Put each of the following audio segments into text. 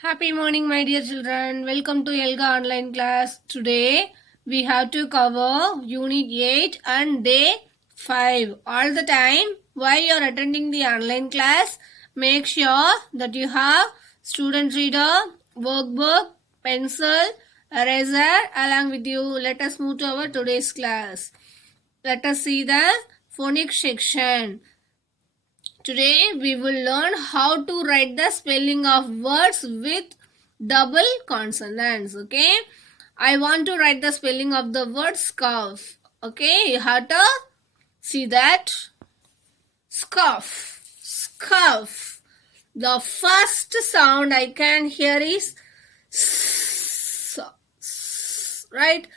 Happy morning, my dear children. Welcome to Elga online class. Today we have to cover Unit 8 and Day 5. All the time, while you are attending the online class, make sure that you have student reader, workbook, pencil, eraser along with you. Let us move to our today's class. Let us see the phonics section. Today we will learn how to write the spelling of words with double consonants. Okay, I want to write the spelling of the word scarf. Okay, you have to see that. Scarf, scarf. The first sound I can hear is s, right?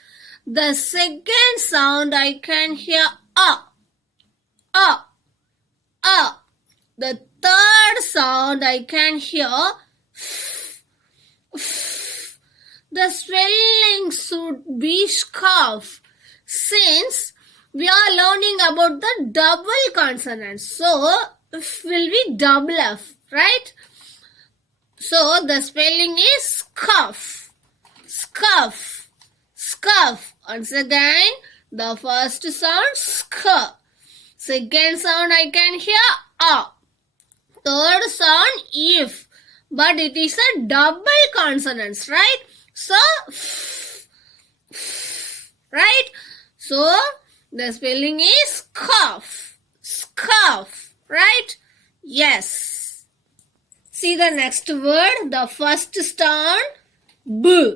The second sound I can hear a. The third sound I can hear f. The spelling should be scarf since we are learning about the double consonants. So f will be double F, right? So the spelling is scarf, scarf, scarf. Once again, the first sound sk. Second sound I can hear a. Third sound if, but it is a double consonants, right? So right? So the spelling is scarf, scarf, right? Yes. See the next word. The first sound b,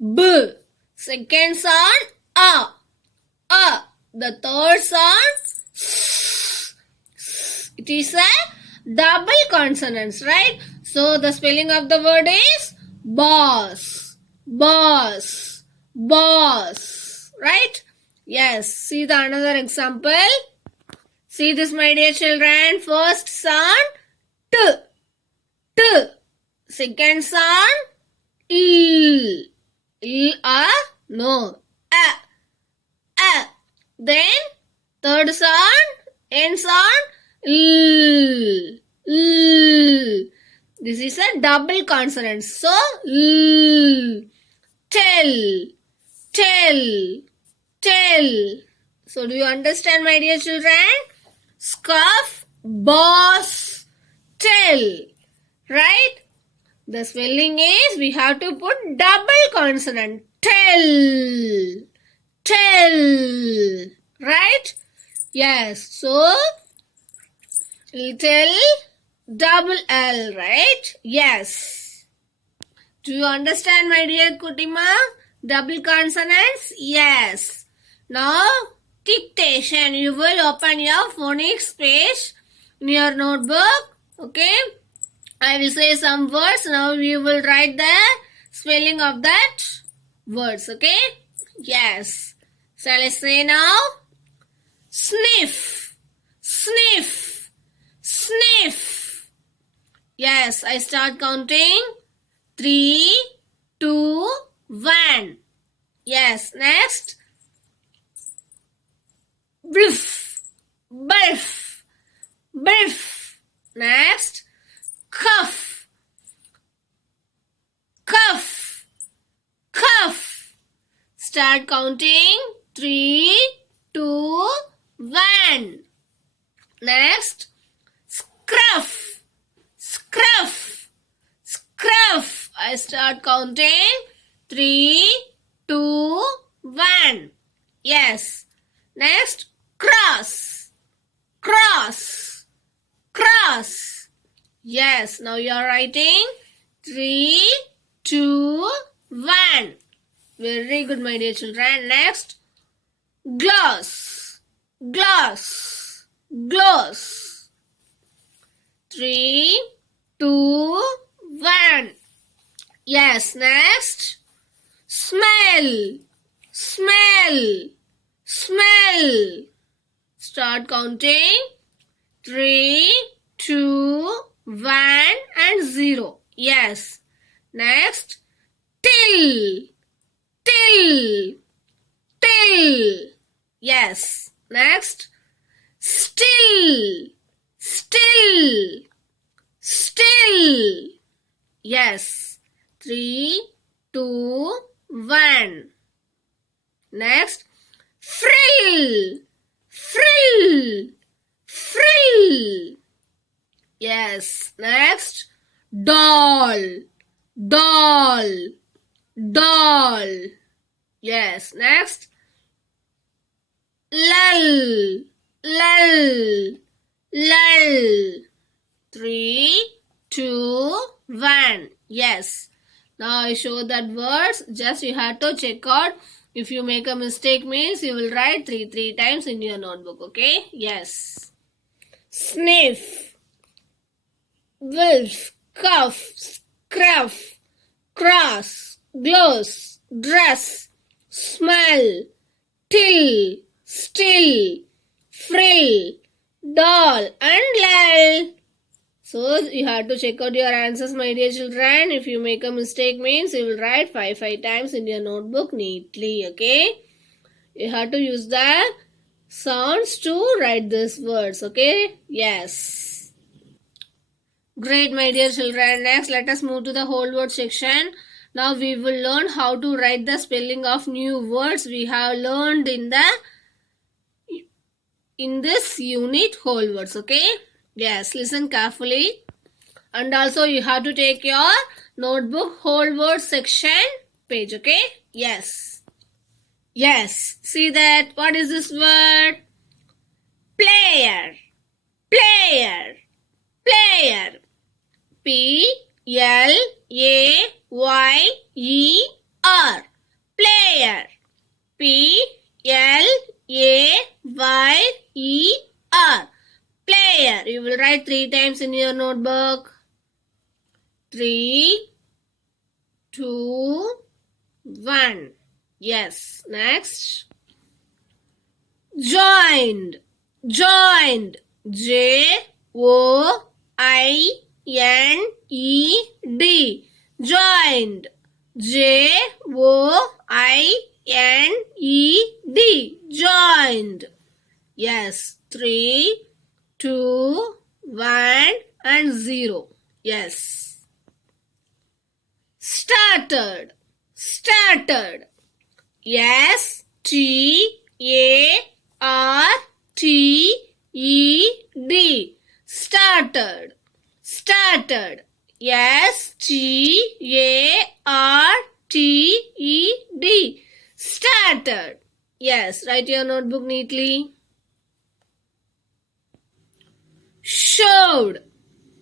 b. Second sound a. The third sound it is a double consonants, right? So the spelling of the word is boss, boss, boss, right? Yes. See the another example. See this, my dear children. First sound t, t. Second sound no, a. Then third sound, end sound this is a double consonant. So tell, tell, tell. So do you understand, my dear children? Scarf, boss, tell, right? The spelling is we have to put double consonant. Tell, tell, right? Yes. So little double L, right? Yes. Do you understand, my dear Kutima? Double consonants? Yes. Now, dictation. You will open your phonics page in your notebook. Okay? I will say some words. Now, you will write the spelling of that words. Okay? Yes. Shall I say now? Sniff, sniff, sniff. Yes, I start counting. 3, 2, 1. Yes, next. Bliff, biff, biff. Next. Cuff, cuff, cuff. Start counting. 3, 2, 1. Next. Scruff, scruff, scruff. I start counting. 3, 2, 1. Yes. Next. Cross, cross, cross. Yes. Now you are writing. 3, 2, 1. Very good, my dear children. Next. Gloss, gloss, gloss. 3, 2, 1. Yes, next. Smell, smell, smell. Start counting. 3, 2, 1 and 0. Yes. Next. Till, till, till. Yes. Next. Still, still, still. Yes. 3, 2, 1. Next. Frill. Frill. Frill. Yes. Next. Doll. Doll. Doll. Yes. Next. Lull. Lull. Lull. 3, 2, 1. Yes. Now I show that words. Just you have to check out. If you make a mistake means you will write three times in your notebook. Okay? Yes. Sniff. Wolf. Cuff. Scruff. Cross. Gloss. Dress. Smell. Till. Still. Frill. Doll. And lull. So you have to check out your answers, my dear children. If you make a mistake means you will write 5 times in your notebook neatly. Okay? You have to use the sounds to write these words. Okay? Yes. Great, my dear children. Next, let us move to the whole word section. Now we will learn how to write the spelling of new words we have learned in this unit whole words. Okay? Yes, listen carefully. And also you have to take your notebook whole word section page. Okay? Yes. Yes. See that? What is this word? Player. Player. Player. P-L-A-Y-E-R. Player. P-L-A-Y-E-R. Player. You will write 3 times in your notebook. 3, 2, 1. Yes. Next. Joined. Joined. J-O-I-N-E-D. Joined. J-O-I-N-E-D. Joined. Yes. 3, 2, 1 and 0. Yes. Started. Started. S-T-A-R-T-E-D. Started. Started. S-T-A-R-T-E-D. Started. Yes. Write your notebook neatly. Showed.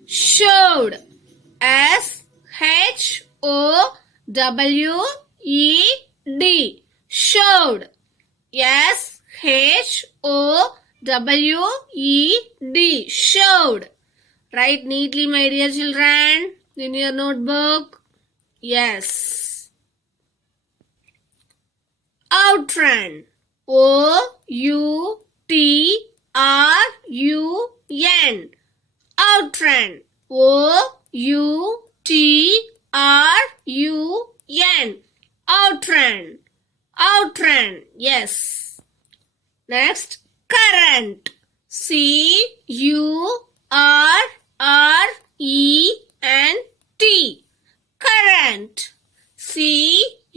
Showed. S-H-O-W-E-D. Showed. S-H-O-W-E-D. Showed. Write neatly, my dear children, in your notebook. Yes. Outrun. O-U-T-R-U-N. Outrun. O-U-T-R-U-N. Outrun. Outrun. Yes. Next. Current. C-U-R-R-E-N-T. Current. C-U-R-R-E-N-T.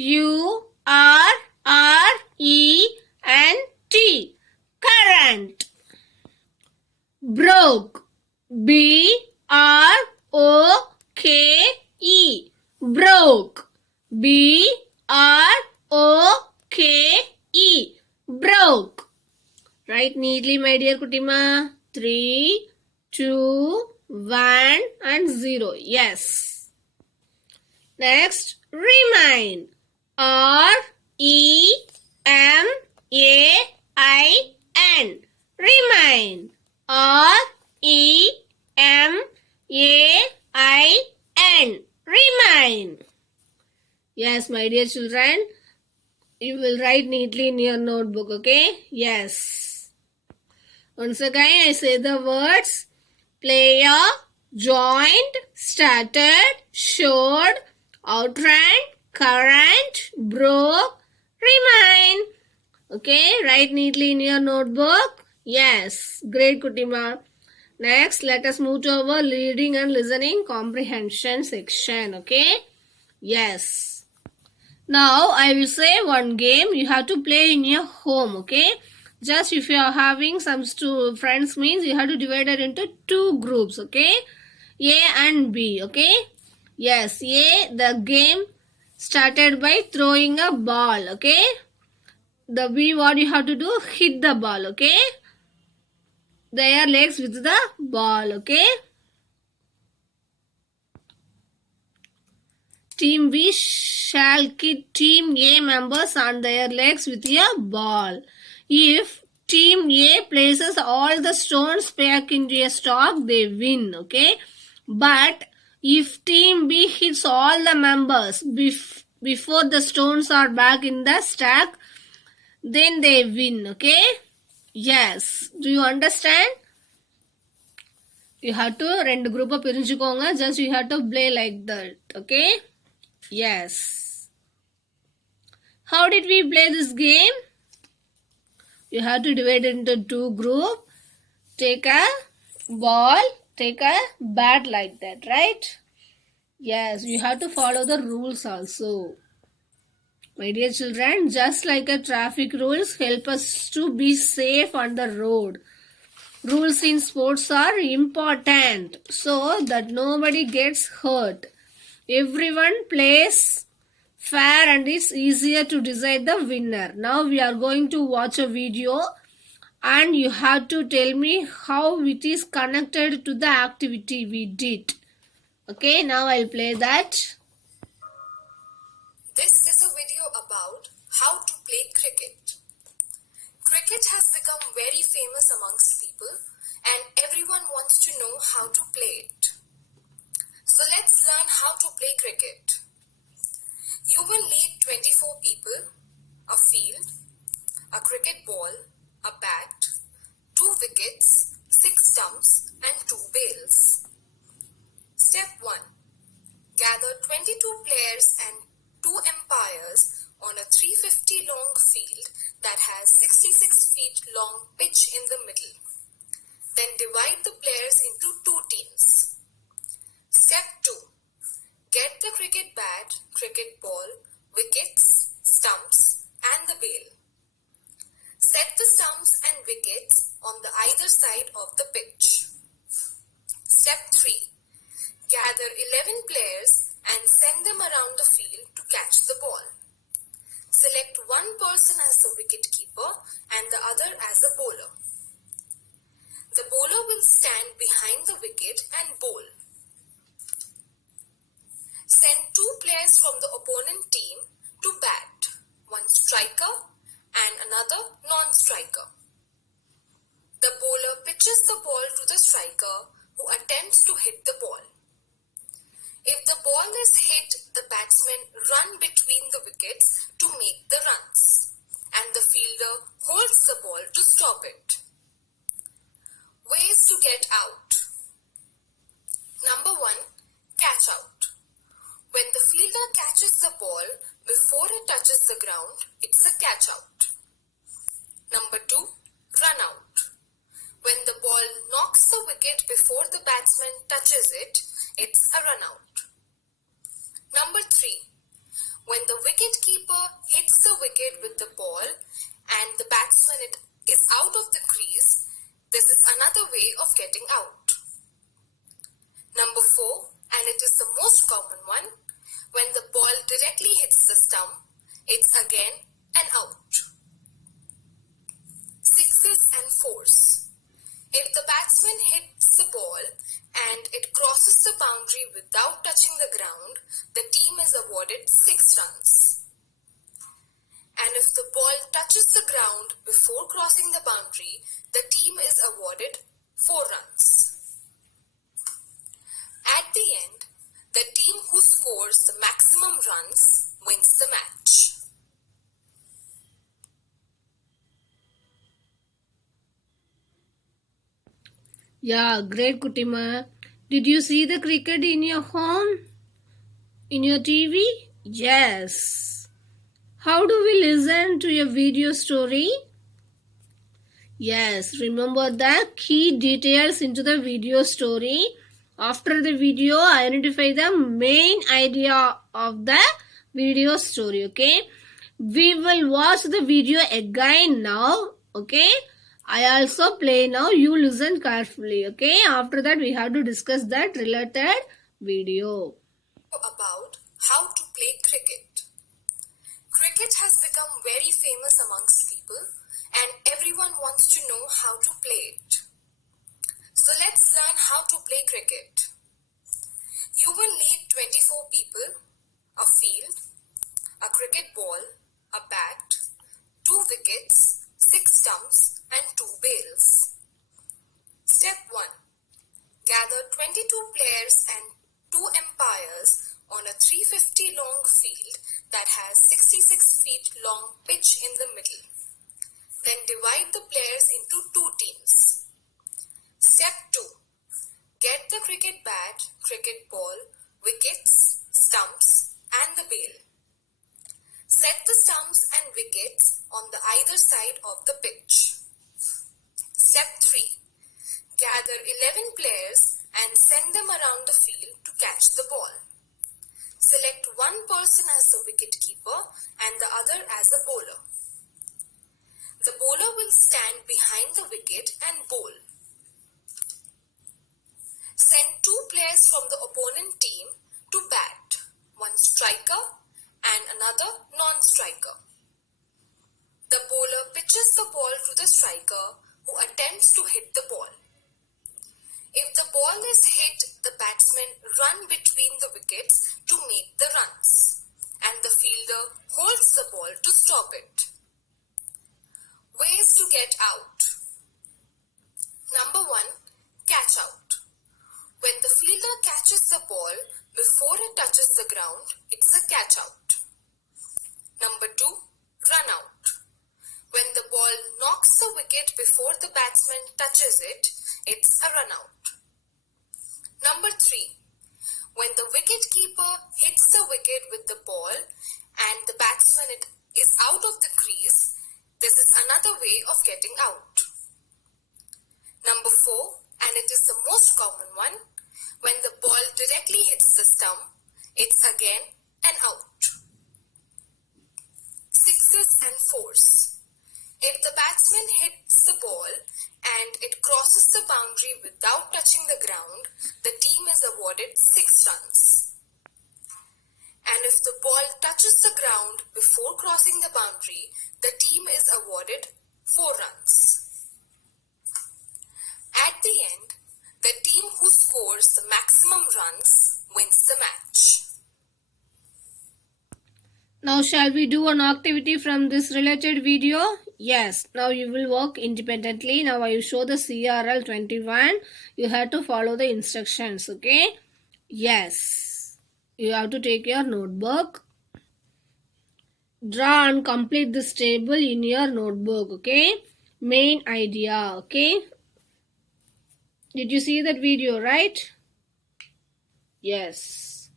Current. Broke. B-R-O-K-E. Broke. B-R-O-K-E. Broke. Write neatly, my dear Kutima. 3, 2, 1 and 0. Yes. Next, remain. R-E-M-A-I-N. Remain. R-E-M-A-I-N. Remain. Yes, my dear children. You will write neatly in your notebook, okay? Yes. Once again, I say the words. Player, joined, started, showed, outrun, current, broke, remain. Okay, write neatly in your notebook. Yes, great Kutima. Next, let us move to our reading and listening comprehension section. Okay? Yes. Now, I will say one game you have to play in your home. Okay? Just if you are having some friends means you have to divide it into two groups. Okay? A and B. Okay? Yes. A, the game started by throwing a ball. Okay? The B, what you have to do? Hit the ball. Okay? Their legs with the ball. Okay? Team B shall kick Team A members on their legs with a ball. If Team A places all the stones back into a stock, they win. Okay? But if Team B hits all the members before the stones are back in the stack, then they win. Okay? Yes. Do you understand? You have to ரெண்டு group பிரிஞ்சுக்கோங்க. Just you have to play like that. Okay? Yes. How did we play this game? You have to divide it into two groups. Take a ball, take a bat like that, right? Yes, you have to follow the rules also. My dear children, just like a traffic rules help us to be safe on the road. Rules in sports are important so that nobody gets hurt. Everyone plays fair and it's easier to decide the winner. Now we are going to watch a video and you have to tell me how it is connected to the activity we did. Okay, now I'll play that. This is a video about how to play cricket. Cricket has become very famous amongst people and everyone wants to know how to play it. So let's learn how to play cricket. You will need 24 people, a field, a cricket ball, a bat, 2 wickets, 6 stumps and 2 bails. Step 1. Gather 22 players and 2 umpires on a 350 long field that has 66 feet long pitch in the middle. Then divide the players into 2 teams. Step 2. Get the cricket bat, cricket ball, wickets, stumps and the bail. Set the stumps and wickets on the either side of the pitch. Step 3. Gather 11 players and send them around the field to catch the ball. Select one person as the wicket keeper and the other as a bowler. The bowler will stand behind the wicket and bowl. Send 2 players from the opponent team to bat, one striker and another non-striker. The bowler pitches the ball to the striker who attempts to hit the ball. If the ball is hit, the batsmen run between the wickets to make the runs and the fielder holds the ball to stop it. Ways to get out. Number 1. Catch out. When the fielder catches the ball before it touches the ground, it's a catch out. Number 2. Run out. When the ball knocks the wicket before the batsman touches it, it's a run out. Number 3. When the wicket keeper hits the wicket with the ball and the batsman is out of the crease, this is another way of getting out. Number 4, and it is the most common one, when the ball directly hits the stump, it's again an out. 6s and 4s. If the batsman hits the ball and it crosses the boundary without touching the ground, the team is awarded 6 runs. And if the ball touches the ground before crossing the boundary, the team is awarded 4 runs. At the end, the team who scores the maximum runs wins the match. Yeah, great Kutima. Did you see the cricket in your home? In your TV? Yes. How do we listen to your video story? Yes, remember the key details into the video story. After the video, identify the main idea of the video story. Okay, we will watch the video again now. Okay, I also play now. You listen carefully. Okay, after that, we have to discuss that related video. About how to play cricket. Cricket has become very famous amongst people and everyone wants to know how to play it. So let's learn how to play cricket. You will need 24 people, a field, a cricket ball, a bat, 2 wickets, 6 stumps and 2 bails. Step 1. Gather 22 players and 2 umpires on a 350 long field that has 66 feet long pitch in the middle. Then divide the players into 2 teams. Step 2. Get the cricket bat, cricket ball, wickets, stumps and the bail. Set the stumps and wickets on the either side of the pitch. Step 3. Gather 11 players and send them around the field to catch the ball. Select one person as the wicket keeper and the other as a bowler. The bowler will stand behind the wicket and bowl. Send 2 players from the opponent team to bat, one striker and another non-striker. The bowler pitches the ball to the striker who attempts to hit the ball. If the ball is hit, the batsmen run between the wickets to make the runs and the fielder holds the ball to stop it. Ways to get out. Number 1. Catch out. When the fielder catches the ball before it touches the ground, it's a catch out. Number 2. Run out. When the ball knocks the wicket before the batsman touches it, it's a run out. Number 3. When the wicket keeper hits the wicket with the ball and the batsman is out of the crease, this is another way of getting out. Number 4, and it is the most common one, when the ball directly hits the stump, it's again an out. 6s and 4s. If the batsman hits the ball and it crosses the boundary without touching the ground, the team is awarded 6 runs. And if the ball touches the ground before crossing the boundary, the team is awarded 4 runs. At the end, the team who scores the maximum runs wins the match. Now shall we do an activity from this related video? Yes. Now you will work independently. Now I will show the CRL 21. You have to follow the instructions. Okay? Yes. You have to take your notebook. Draw and complete this table in your notebook. Okay? Main idea. Okay? Did you see that video, right? Yes.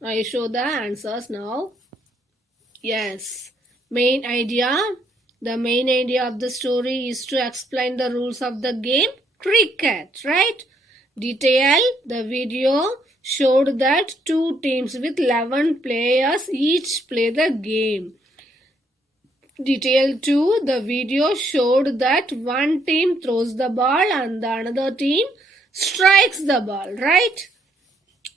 Now I show the answers now. Yes. Main idea. The main idea of the story is to explain the rules of the game cricket, right? Detail. The video showed that 2 teams with 11 players each play the game. Detail 2. The video showed that one team throws the ball and the another team strikes the ball, right?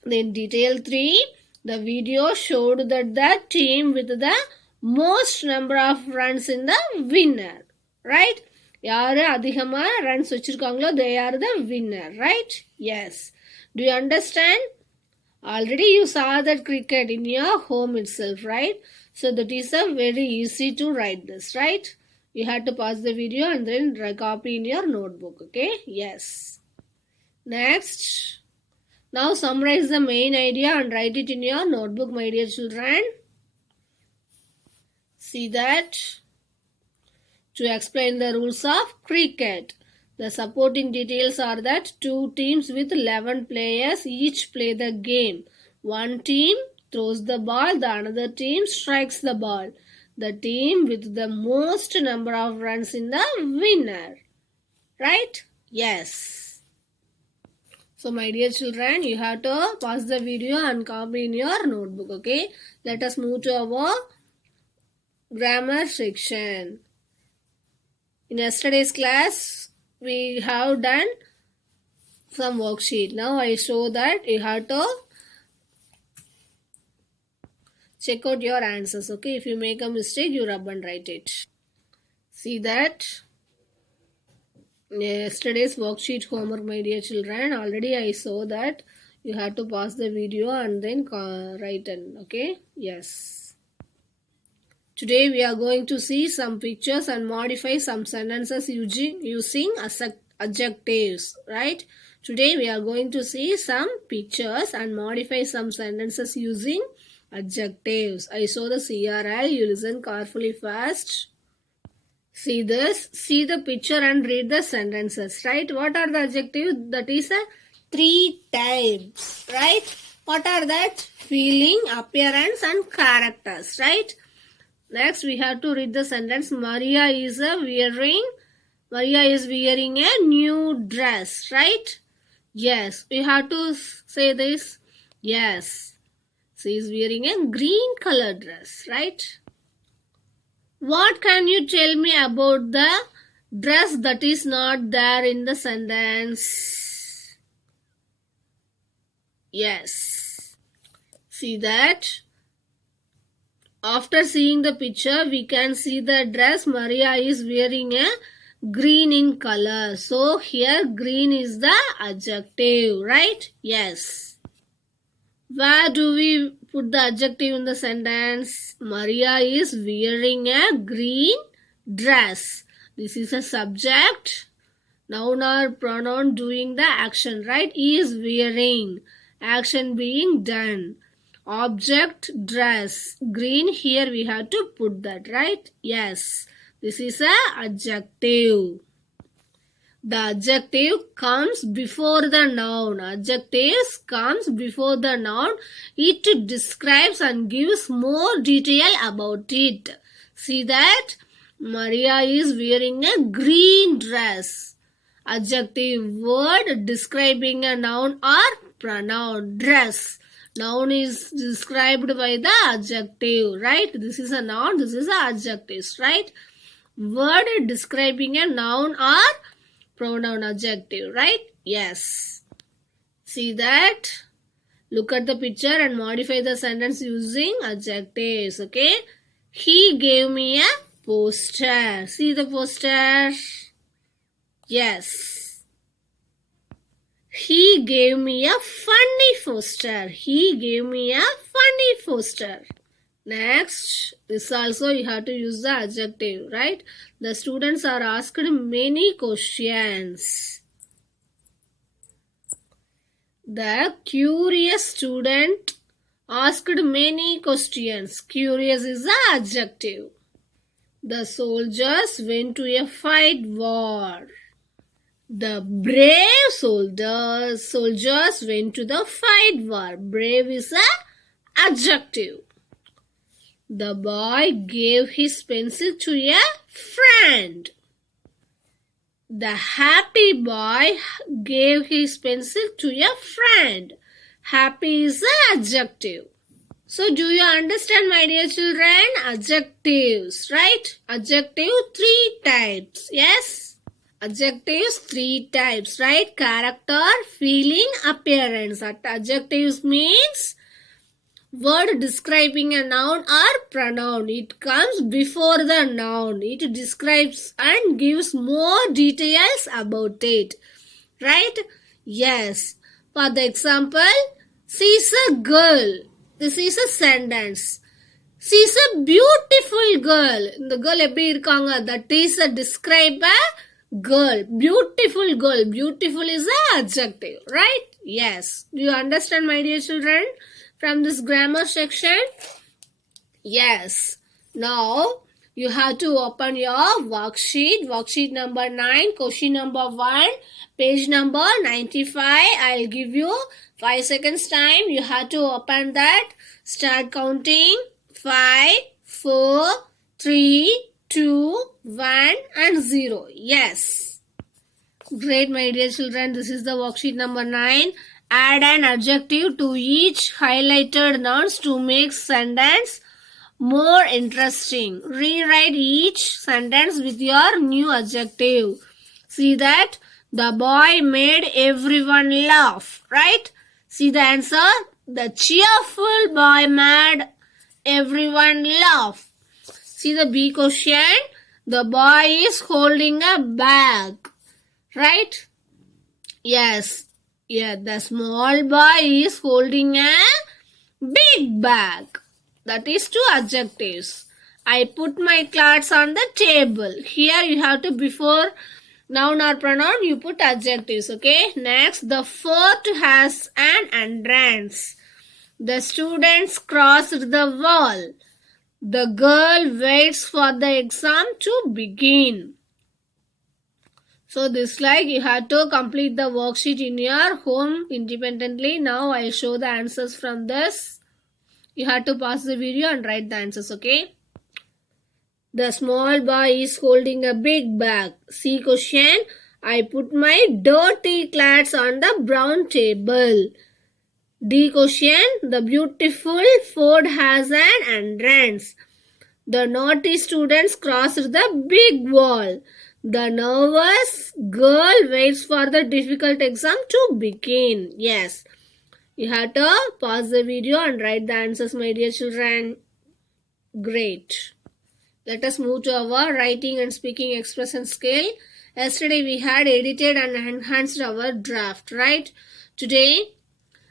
Then detail 3. The video showed that the team with the most number of runs in the winner, right? யாரு அதிகமா runs வச்சிருக்காங்களோ they are the winner, right? Yes. Do you understand? Already you saw that cricket in your home itself, right? So that is a very easy to write this, right? You have to pause the video and then copy in your notebook, okay? Yes. Next. Now summarize the main idea and write it in your notebook, my dear children. See that? To explain the rules of cricket. The supporting details are that 2 teams with 11 players each play the game. One team throws the ball, the another team strikes the ball. The team with the most number of runs in the winner. Right? Yes. So my dear children, you have to pause the video and copy in your notebook. Okay? Let us move to our grammar section. In yesterday's class, we have done some worksheet. Now I show that you have to check out your answers. Okay? If you make a mistake, you rub and write it. See that? Yesterday's worksheet homework, my dear children. Already I saw that you have to pause the video and then write in. Okay? Yes. Today we are going to see some pictures and modify some sentences using adjectives. Right? Today we are going to see some pictures and modify some sentences using adjectives. I saw the CRL. You listen carefully first. See this. See the picture and read the sentences. Right? What are the adjectives? That is 3 types. Right? What are that? Feeling, appearance and characters. Right? Next we have to read the sentence. Maria is wearing a new dress. Right? Yes. We have to say this. Yes. She is wearing a green color dress. Right? What can you tell me about the dress that is not there in the sentence? Yes. See that? After seeing the picture, we can see the dress. Maria is wearing a green in color. So here green is the adjective, right? Yes. Where do we put the adjective in the sentence? Maria is wearing a green dress. This is a subject. Noun or pronoun doing the action, right? Is wearing. Action being done. Object, dress. Green, here we have to put that, right? Yes. This is a adjective. The adjective comes before the noun. Adjectives comes before the noun. It describes and gives more detail about it. See that? Maria is wearing a green dress. Adjective word describing a noun or pronoun. Dress. Noun is described by the adjective, right? This is a noun. This is an adjective, right? Word describing a noun or pronoun, adjective, right? Yes. See that? Look at the picture and modify the sentence using adjectives. Okay? He gave me a poster. See the poster? Yes. He gave me a funny poster. He gave me a funny poster. Next, this also you have to use the adjective, right? The students are asked many questions. The curious student asked many questions. Curious is the adjective. The soldiers went to a fight war. The brave soldiers went to the fight war. Brave is a adjective. The boy gave his pencil to a friend. The happy boy gave his pencil to a friend. Happy is an adjective. So do you understand, my dear children? Adjectives, right? Adjective 3 types. Yes? Adjectives 3 types, right? Character, feeling, appearance. Adjectives means word describing a noun or pronoun. It comes before the noun. It describes and gives more details about it. Right? Yes. For the example, she is a girl. This is a sentence. She is a beautiful girl. The girl எப்படி இருக்காங்க? That is a describe a girl. Beautiful girl. Beautiful is an adjective. Right? Yes. Do you understand, my dear children? From this grammar section? Yes. Now, you have to open your worksheet. Worksheet number 9, question number 1, page number 95. I'll give you 5 seconds time. You have to open that. Start counting. 5, 4, 3, 2, 1 and 0. Yes. Great, my dear children. This is the worksheet number 9. Add an adjective to each highlighted nouns to make sentence more interesting. Rewrite each sentence with your new adjective. See that? The boy made everyone laugh. Right? See the answer? The cheerful boy made everyone laugh. See the B question. The boy is holding a bag. Right? Yes. Yeah, the small boy is holding a big bag. That is two adjectives. I put my clothes on the table. Here you have to, before noun or pronoun, you put adjectives. Okay. Next, the fort has an entrance. The students crossed the wall. The girl waits for the exam to begin. So this like you have to complete the worksheet in your home independently. Now I'll show the answers from this. You have to pause the video and write the answers, okay? The small boy is holding a big bag. C question. I put my dirty clothes on the brown table. D question. The beautiful fort has an entrance. The naughty students crossed the big wall. The nervous girl waits for the difficult exam to begin. Yes. You have to pause the video and write the answers, my dear children. Great. Let us move to our writing and speaking expression skill. Yesterday we had edited and enhanced our draft, right? Today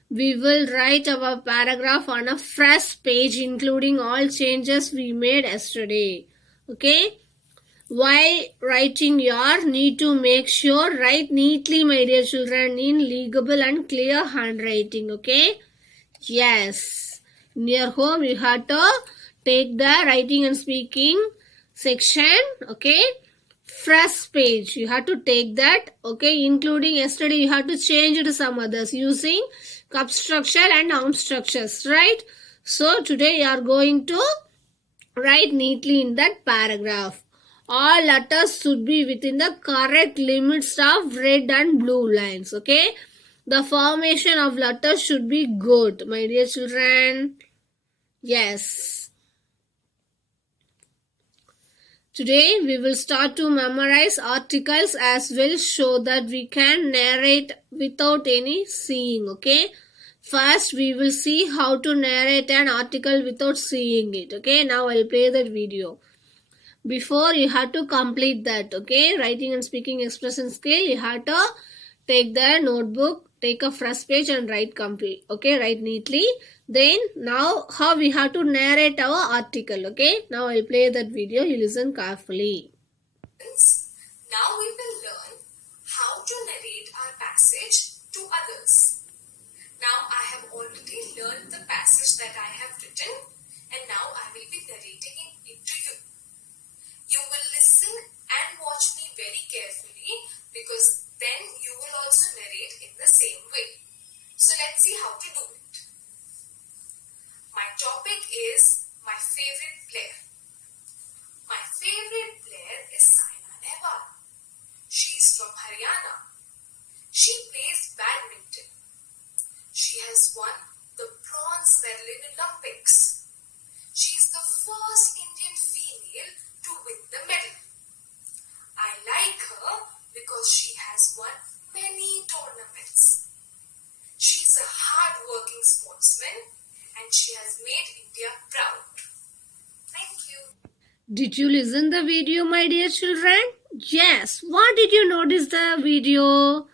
we will write our paragraph on a fresh page including all changes we made yesterday. Okay? While writing your need to make sure write neatly, my dear children, in legible and clear handwriting. Okay? Yes. In your home you have to take the writing and speaking section. Okay? Fresh page. You have to take that. Okay? Including yesterday you have to change it to some others using cup structure and noun structures. Right? So today you are going to write neatly in that paragraph. All letters should be within the correct limits of red and blue lines. Okay. The formation of letters should be good, my dear children. Yes. Today we will start to memorize articles as well so that we can narrate without any seeing. Okay. First we will see how to narrate an article without seeing it. Okay. Now I'll play that video. Before you have to complete that, okay? Writing and speaking expression skill, you have to take the notebook, take a fresh page and write complete, okay? Write neatly. Then now how we have to narrate our article, okay? Now I'll play that video, you listen carefully. Now we will learn how to narrate our passage to others. Now I have already learned the passage that I have written and now I will be narrating it to you. You will listen and watch me very carefully because then you will also narrate in the same way. So let's see how to do it. My topic is my favorite player. My favorite player is Saina Nehwal. She is from Haryana. She plays badminton. She has won the bronze medal in Olympics. She is the first Indian female to win the medal. I like her because she has won many tournaments. She is a hard-working sportsman and she has made India proud. Thank you. Did you listen the video, my dear children? Yes. What did you notice the video?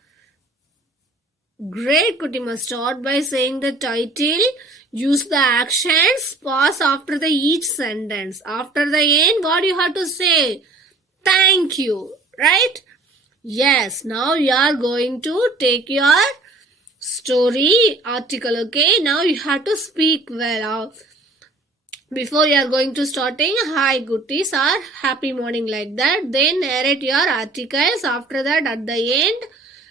Great, Kutima. Start by saying the title. Use the actions. Pause after the each sentence. After the end, what you have to say? Thank you. Right? Yes. Now you are going to take your story article. Okay. Now you have to speak well. Before you are going to starting, hi goodies or happy morning like that. Then narrate your articles. After that, at the end,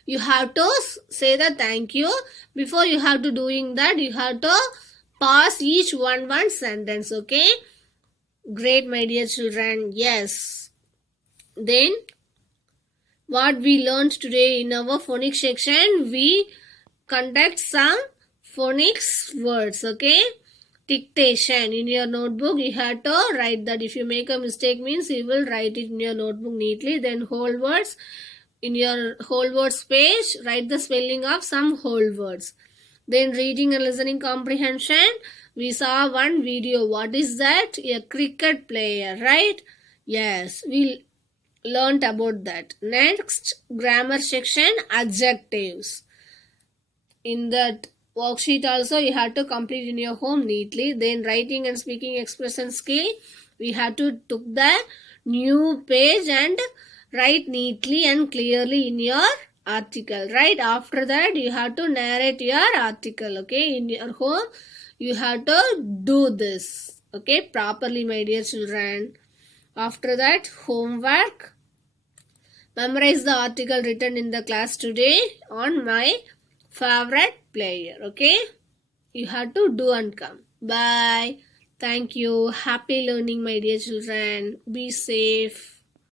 you have to say the thank you. Before you have to doing that, you have to pause each one sentence. Okay. Great, my dear children. Yes. Then what we learned today in our phonics section, we conduct some phonics words. Okay, dictation. In your notebook you have to write that. If you make a mistake means you will write it in your notebook neatly. Then whole words, in your whole words page write the spelling of some whole words. Then reading and listening comprehension, we saw one video. What is that? A cricket player, right? Yes, we learnt about that. Next, grammar section, adjectives. In that worksheet also you have to complete in your home neatly. Then writing and speaking expression skill, we have to took the new page and write neatly and clearly in your article. Right after that you have to narrate your article. Okay, in your home you have to do this, okay, properly, my dear children. After that, homework. Memorize the article written in the class today on my favorite player. Okay, you have to do and come. Bye. Thank you. Happy learning, my dear children. Be safe.